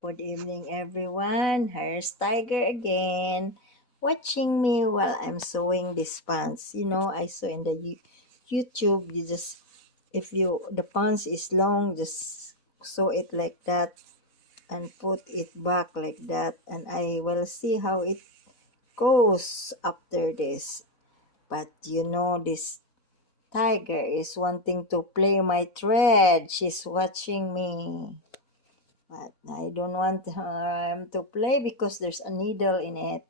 Good evening, everyone. Here's Tiger again, watching me while I'm sewing these pants. I saw in the YouTube, you just if the pants is long, just sew it like that and put it back like that, and I will see how it goes after this. But this tiger is wanting to play my thread. She's watching me. But I don't want to play because there's a needle in it.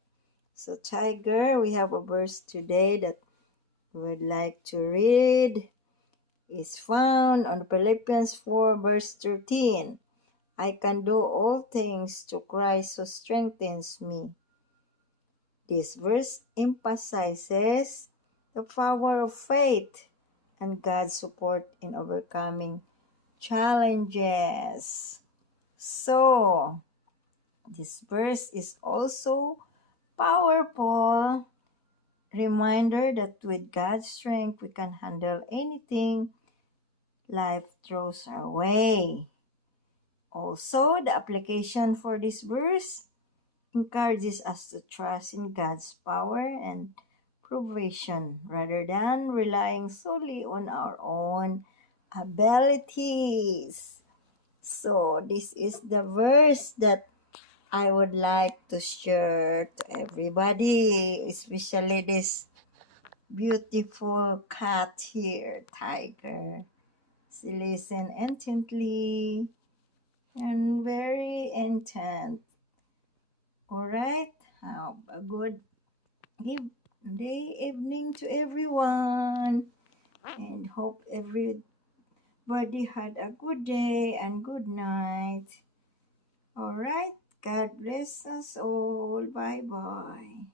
So, Tiger, we have a verse today that we would like to read. It's found on Philippians 4, verse 13. I can do all things to Christ who strengthens me. This verse emphasizes the power of faith and God's support in overcoming challenges. So, this verse is also powerful reminder that with God's strength we can handle anything life throws our way. Also, the application for this verse encourages us to trust in God's power and provision rather than relying solely on our own abilities. So, this is the verse that I would like to share to everybody, especially this beautiful cat here, Tiger. She listen intently and very intent. Alright, have a good evening to everyone, and hope everybody had a good day and good night. Alright, God bless us all. Bye bye.